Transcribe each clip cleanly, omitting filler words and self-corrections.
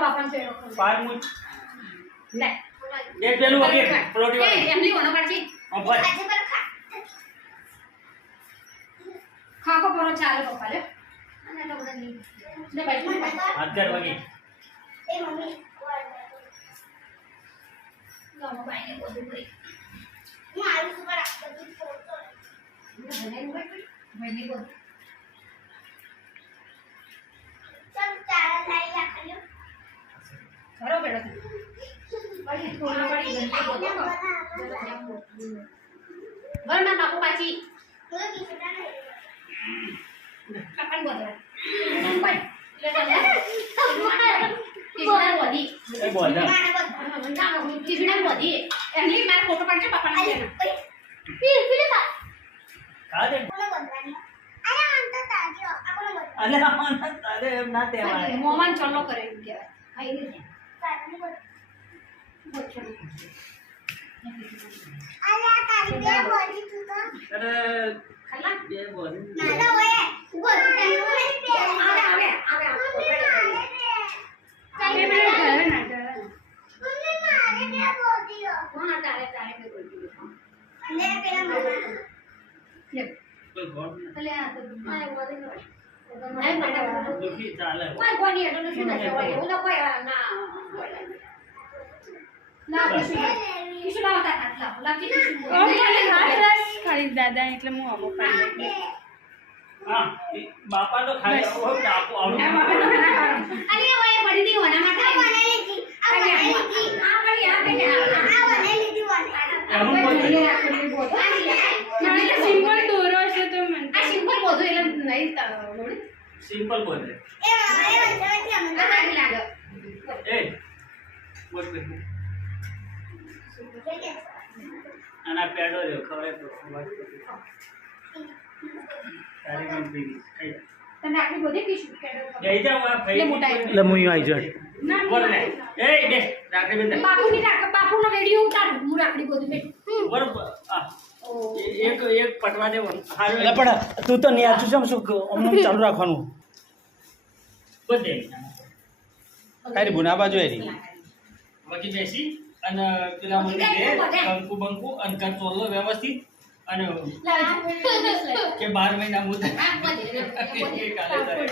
બાપાને ફેરો પાર મુજ લે એક પેલું વગે પ્લોટી વાળી એમની ઓનો કાઢી ઉપર આજે પર ખા ખાકો પરો ચાલે પપ્પા લે અને તો બધા ની લે ભાઈ હાથ કર વગે એ મમ્મી લાવો ભાઈ ને બધું કરી હું આલુ સુપર બધું ફોટો ભાઈ ને બધું ચલ તારા લાઈ રાખજો ઘરો બેઠો ભાઈ થોડો પડી ગયો બધું ઘર ના બાપુ પાછી હું કિસડા નહીં કાપણ બોલ ભાઈ લે કિસડા બોડી એ બોલ જા કિસડા બોડી એમની માર ફોટો પાડજે બાપાને ખા દે કોને બોલવાની અરે આમ તો તાજો આ કોને બોલવાની અલે આમાં તારે એમ ના તેવાય મોમાન ચલ્લો કરે એમ કહેવાય ખાઈ લે તારે બોલ બોલ ચલો અરે આ તારી બે બોલી તું તો અરે ખાલા બે બોલ નાના ઓય ઉભો રહે આવે આવે આવે ચાલે બે મારે ઘરે ના ઘરે મમ્મી મારે બે બોલીઓ કોણ તારે તારે બે બોલતી લે પેલા મામા લે કોઈ ગોળ એટલે આ તો આ બોલી નો નહીં મને દુખી ચાલે કોઈ કોની એટલે શું ના હોય ઓલો કોઈ ના ના કિશુ ના હોતા આટલા લાગી ખાલી દાદા એટલે હું અમુક હા બાપા તો ખાઈ આવો ટાપુ આવડે અરે ઓય પડી દી હોના માટે આ બને લીધી આ બને લીધી આ પડી આ પડી આ બને લીધી વાલી એનું કોઈ સિમ્પલ દોરો છે તો મને આ સિમ્પલ બોધો એટલે નહીં તારો સિમ્પલ બોલ દે એ વંચાવતી અમને આ સારી લાગે એ બોલ દે આના પેડો રહ્યો ખવરે તો વાત કરી તારી મન પી ખાઈ તને આટલી બધી કિશુ કેડો જઈ જા હું એટલે મોટા ફઈ એટલે હું આવી જાય બોલ ને એ બે રાખડી બંધ બાપુની બાપુનો રેડિયો ઉતાર હું રાખડી બધું બેઠ બરોબર આ એક એક પટવા દેવો હારું એટલે પણ તું તો ન્યાચું છે શું અમને ચાલુ રાખવાનું બધે તારી ભૂના બાજુ એરી વકી બેસી અને પેલા મંદિર કંકુ બંકુ અને કર ચોલો વ્યવસ્થિત અને કે 12 મહિના મુદ્દા કાલે કરે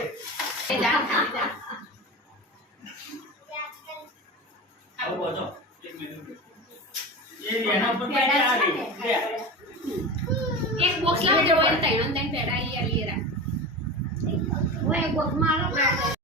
આવું બોલો એક મિનિટ એ એના પર ક્યાં આવી એક બોક્સ લાવજો હોય તૈણ તૈણ પેડા ઈ આલી રા ઓય બોક્સ માં આલો